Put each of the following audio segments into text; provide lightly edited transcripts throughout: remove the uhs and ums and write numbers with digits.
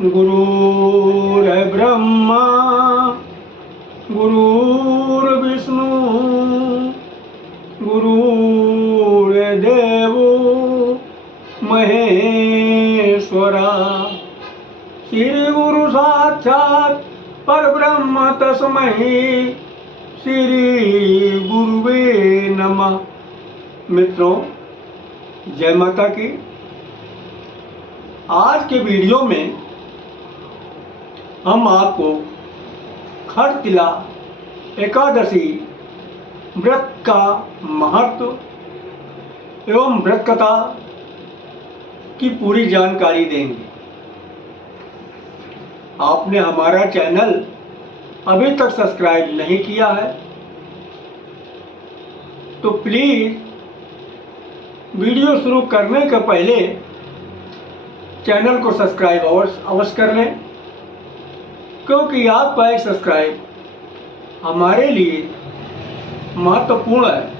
गुरुर्ब्रह्मा गुरुर्विष्णु गुरुर्देवो महेश्वरा। श्री गुरु साक्षात परब्रह्म तस्मै श्री गुरुवे नमः। मित्रों, जय माता की। आज के वीडियो में हम आपको खटतिला एकादशी व्रत का महत्व एवं व्रत कथा की पूरी जानकारी देंगे। आपने हमारा चैनल अभी तक सब्सक्राइब नहीं किया है तो प्लीज वीडियो शुरू करने के पहले चैनल को सब्सक्राइब अवश्य कर लें, क्योंकि आपका एक सब्सक्राइब हमारे लिए महत्वपूर्ण है।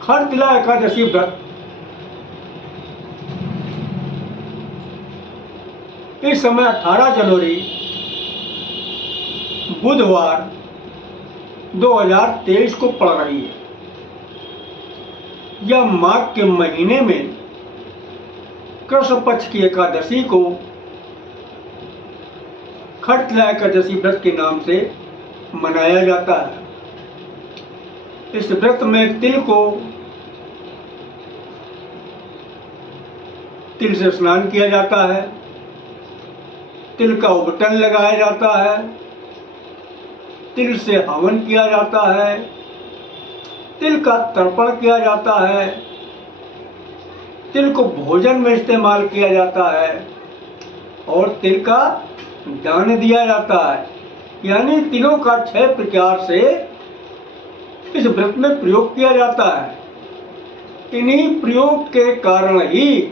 खटतिला एकादशी व्रत इस समय 18 जनवरी बुधवार 2023 को पड़ रही है। यह माघ के महीने में कृष्ण पक्ष की एकादशी को खटतिला एकादशी व्रत के नाम से मनाया जाता है। इस व्रत में तिल से स्नान किया जाता है, तिल का उबटन लगाया जाता है, तिल से हवन किया जाता है, तिल का तर्पण किया जाता है, तिल को भोजन में इस्तेमाल किया जाता है और तिल का दान दिया जाता है। यानी तिलों का 6 प्रकार से इस व्रत में प्रयोग किया जाता है। इन्हीं प्रयोग के कारण ही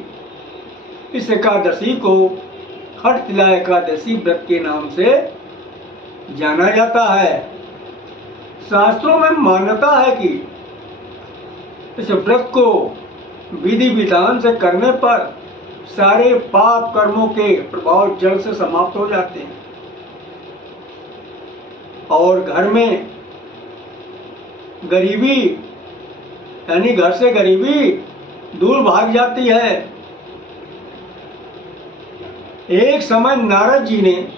इस एकादशी को खटतिला एकादशी व्रत के नाम से जाना जाता है। शास्त्रों में मान्यता है कि इस व्रत को विधि विधान से करने पर सारे पाप कर्मों के प्रभाव जल से समाप्त हो जाते हैं और घर में गरीबी यानी घर से गरीबी दूर भाग जाती है। एक समय नारद जी ने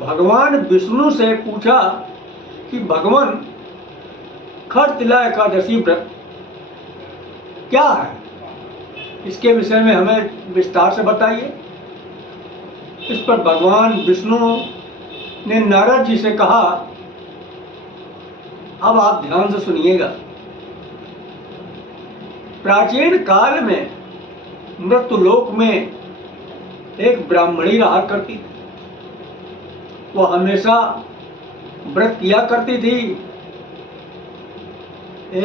भगवान विष्णु से पूछा कि भगवान, खटतिला एकादशी व्रत क्या है? इसके विषय में हमें विस्तार से बताइए। इस पर भगवान विष्णु ने नारद जी से कहा, अब आप ध्यान से सुनिएगा। प्राचीन काल में मृत्युलोक में एक ब्राह्मणी रहा करती थी। वह हमेशा व्रत किया करती थी।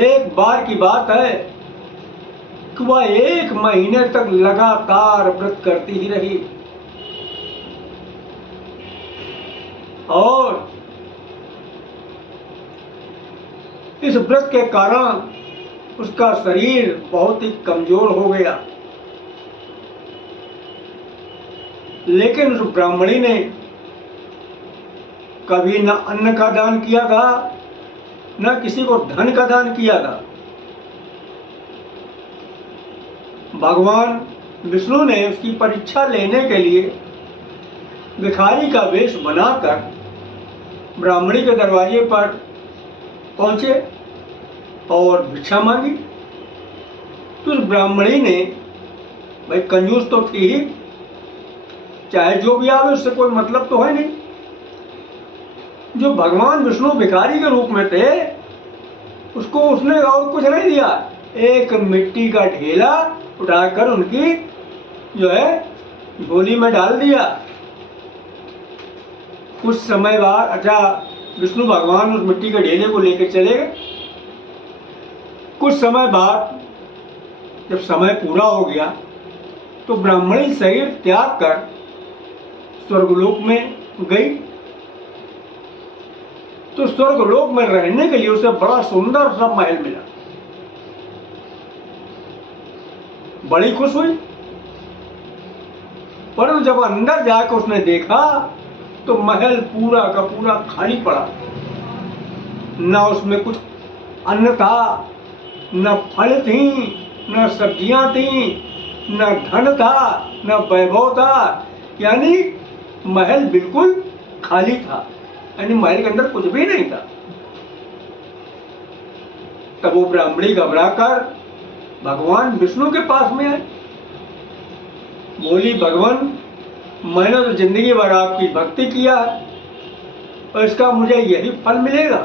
एक बार की बात है कि वह 1 महीने तक लगातार व्रत करती ही रही और इस व्रत के कारण उसका शरीर बहुत ही कमजोर हो गया। लेकिन उस ब्राह्मणी ने कभी न अन्न का दान किया था, न किसी को धन का दान किया था। भगवान विष्णु ने उसकी परीक्षा लेने के लिए भिखारी का वेश बनाकर ब्राह्मणी के दरवाजे पर पहुंचे और भिक्षा मांगी। तो उस ब्राह्मणी ने, भाई कंजूस तो थी ही, चाहे जो भी आवे उससे कोई मतलब तो है नहीं। जो भगवान विष्णु भिखारी के रूप में थे उसको उसने और कुछ नहीं दिया, एक मिट्टी का ढेला उठाकर उनकी जो है झोली में डाल दिया। कुछ समय बाद विष्णु भगवान उस मिट्टी के ढेले को लेकर चले गए। कुछ समय बाद जब समय पूरा हो गया तो ब्राह्मणी शरीर त्याग कर स्वर्गलोक में गई। तो स्वर्गलोक में रहने के लिए उसे बड़ा सुंदर सा महल मिला। बड़ी खुश हुई। परंतु जब अंदर जाकर उसने देखा तो महल पूरा का पूरा खाली पड़ा, न उसमें कुछ अन्न था, न फल थी, न सब्जियां थी, न धन था, न वैभव था, यानी महल बिल्कुल खाली था, यानी महल के अंदर कुछ भी नहीं था। तब वो ब्राह्मणी घबराकर भगवान विष्णु के पास में आई। बोली, भगवान, मैंने तो जिंदगी भर आपकी भक्ति किया है और इसका मुझे यही फल मिलेगा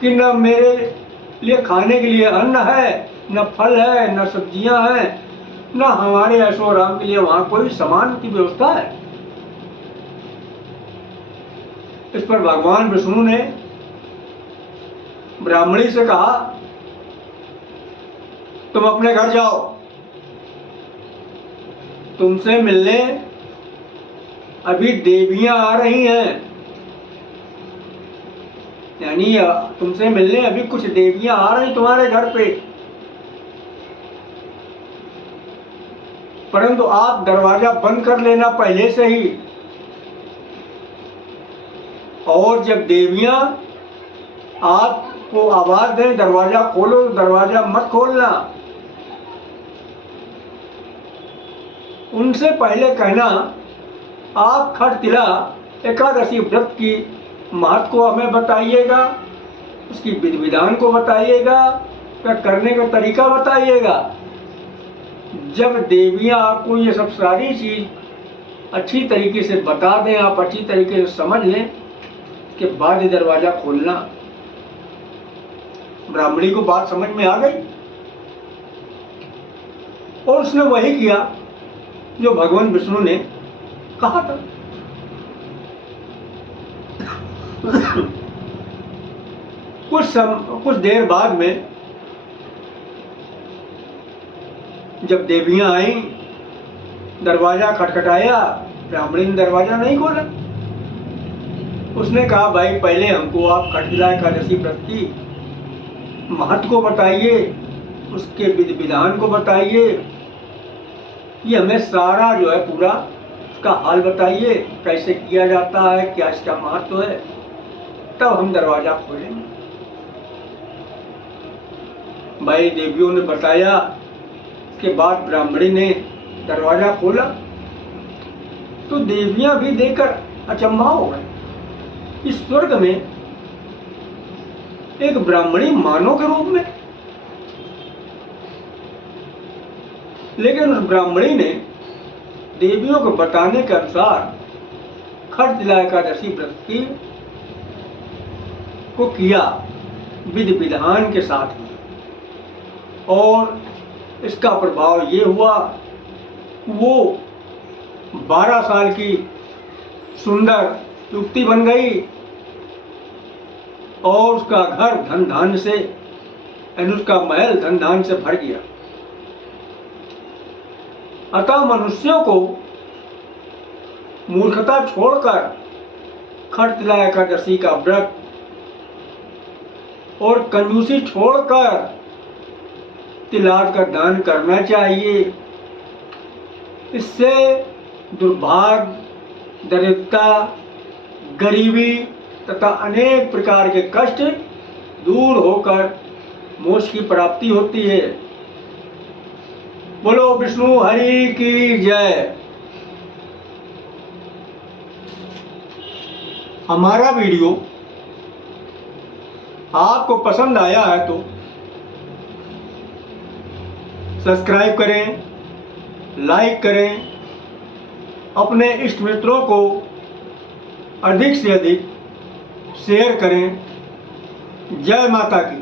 कि न मेरे लिए खाने के लिए अन्न है, न फल है, न सब्जियां हैं, न हमारे ऐशो आराम के लिए वहां कोई सामान की व्यवस्था है। इस पर भगवान विष्णु ने ब्राह्मणी से कहा, तुम अपने घर जाओ, तुमसे मिलने अभी देवियां आ रही हैं, यानी तुमसे मिलने अभी कुछ देवियां आ रही तुम्हारे घर पे, परंतु आप दरवाजा बंद कर लेना पहले से ही, और जब देवियां आपको आवाज दें दरवाजा खोलो, दरवाजा मत खोलना। उनसे पहले कहना, आप खटतिला एकादशी व्रत की महत्व को हमें बताइएगा, उसकी विधि विधान को बताइएगा, क्या करने का तरीका बताइएगा। जब देवियां आपको ये सब सारी चीज अच्छी तरीके से बता दें, आप अच्छी तरीके से समझ लें, के बाद ही दरवाजा खोलना। ब्राह्मणी को बात समझ में आ गई और उसने वही किया जो भगवान विष्णु ने कहा था। कुछ देर बाद में जब देवियां आई, दरवाजा खटखटाया, ब्राह्मणी ने दरवाजा नहीं खोला। उसने कहा, भाई पहले हमको आप खटखटा एकादशी व्रत की महत्व को बताइए, उसके विधि विधान को बताइए, ये हमें सारा जो है पूरा उसका हाल बताइए, कैसे किया जाता है, क्या इसका महत्व है, तब हम दरवाजा खोलेंगे। भाई देवियों ने बताया के बाद ब्राह्मणी ने दरवाजा खोला तो देवियां भी देखकर अचंभा हो गई। इस स्वर्ग में एक ब्राह्मणी मानव के रूप में, लेकिन उस ब्राह्मणी ने देवियों को बताने के अनुसार खटतिला एकादशी व्रत की को किया विधि विधान के साथ ही, और इसका प्रभाव ये हुआ, वो 12 साल की सुंदर युवती बन गई और उसका घर धन धान्य से, यानी उसका महल धन धान्य से भर गया। अतः मनुष्यों को मूर्खता छोड़कर खटतिला एकादशी का व्रत और कंजूसी छोड़कर तिलाद का दान करना चाहिए। इससे दुर्भाग्य, दरिद्रता, गरीबी तथा अनेक प्रकार के कष्ट दूर होकर मोक्ष की प्राप्ति होती है। बोलो विष्णु हरि की जय। हमारा वीडियो आपको पसंद आया है तो सब्सक्राइब करें, लाइक करें, अपने इष्ट मित्रों को अधिक से अधिक शेयर करें। जय माता की।